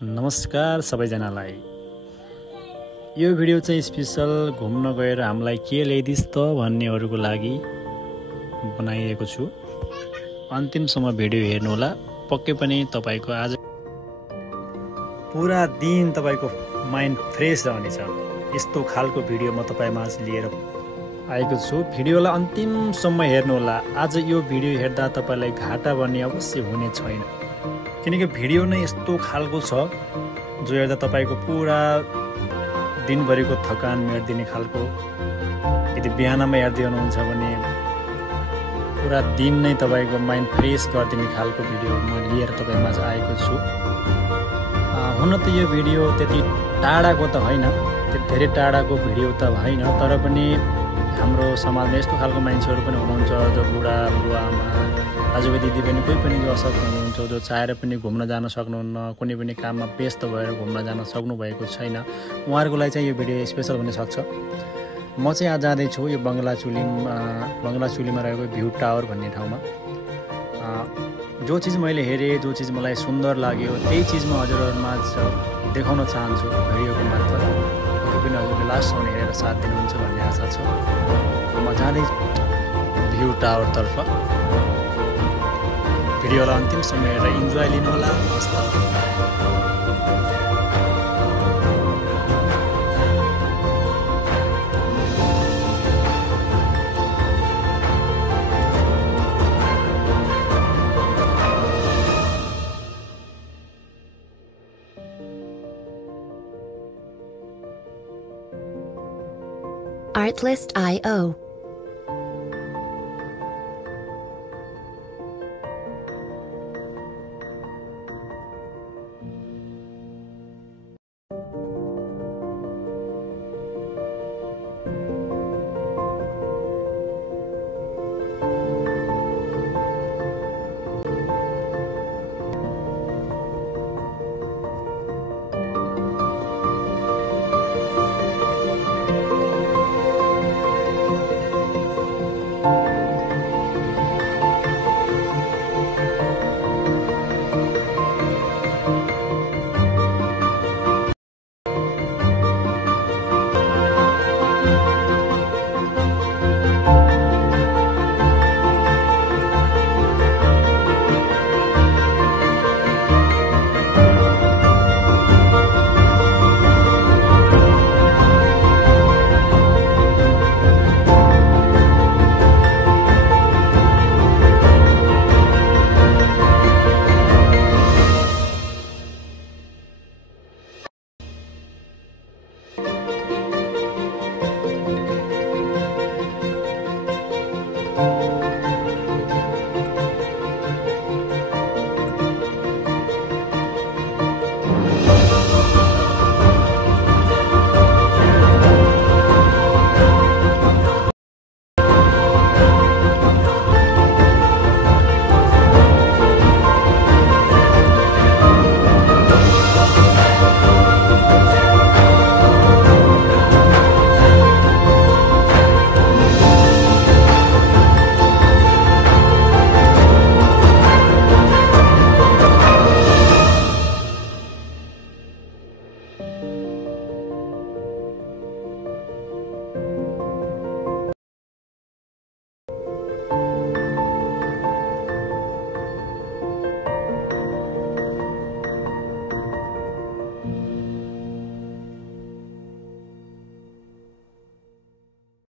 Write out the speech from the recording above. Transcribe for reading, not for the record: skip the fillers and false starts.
नमस्कार सबैजनालाई। यो भिडियो चाहिँ स्पेशल घुम्न गएर हामीलाई के ल्याइदिस् त भन्नेहरूको लागि बनाइएको छु। अन्तिमसम्म भिडियो हेर्नु होला। पक्कै पनि तपाईको आज पुरा दिन तपाईको माइन्ड फ्रेश रहनेछ। यस्तो खालको भिडियो म तपाईमा आज लिएर आएको छु। भिडियोलाई अन्तिमसम्म हेर्नु होला। आज यो भिडियो हेर्दा तपाईलाई घाटा बन्ने अवश्य हुने छैन, किनकि भिडियो नै यस्तो खालको छ जो हेर्दा तपाईको पुरा दिनभरिको थकान मेटिदिने खालको। यदि बिहानमा हेर्दै हुनुहुन्छ भने पुरा दिन नै तपाईको माइन्ड फ्रेस गरिदिने खालको भिडियो म लिएर तपाईमा आएको छु। हुन त यो भिडियो त्यति टाढाको त होइन, धेरै टाढाको भिडियो त होइन, तर पनि हाम्रो समाजमा यस्तो खालको मान्छेहरू पनि हुनुहुन्छ जो बुढा बुवामा दाजुभाइ दिदी पनि कोही पनि जो असफल हुनुहुन्छ, जो चाहेर पनि घुम्न जान सक्नुहुन्न, कुनै पनि काममा व्यस्त भएर घुम्न जान सक्नु भएको छैन। उहाँहरूको लागि चाहिँ यो भिडियो स्पेशल हुन सक्छ। म चाहिँ आज जाँदैछु यो बङ्गलाचुलीमा रहेको भ्यू टावर भन्ने ठाउँमा। जो चिज मैले हेरेँ, जो चिज मलाई सुन्दर लाग्यो, त्यही चिज म हजुरहरूमा देखाउन चाहन्छु भिडियोको मार्फत। पक्कै पनि हजुरले लास्टसम्म हेरेर साथ दिनुहुन्छ भन्ने आशा छ। म जाँदैछु भ्यू टावरतर्फ। भिडियोलाई अन्तिमसम्म हेरेर इन्जोय लिनु होला। Artlist.io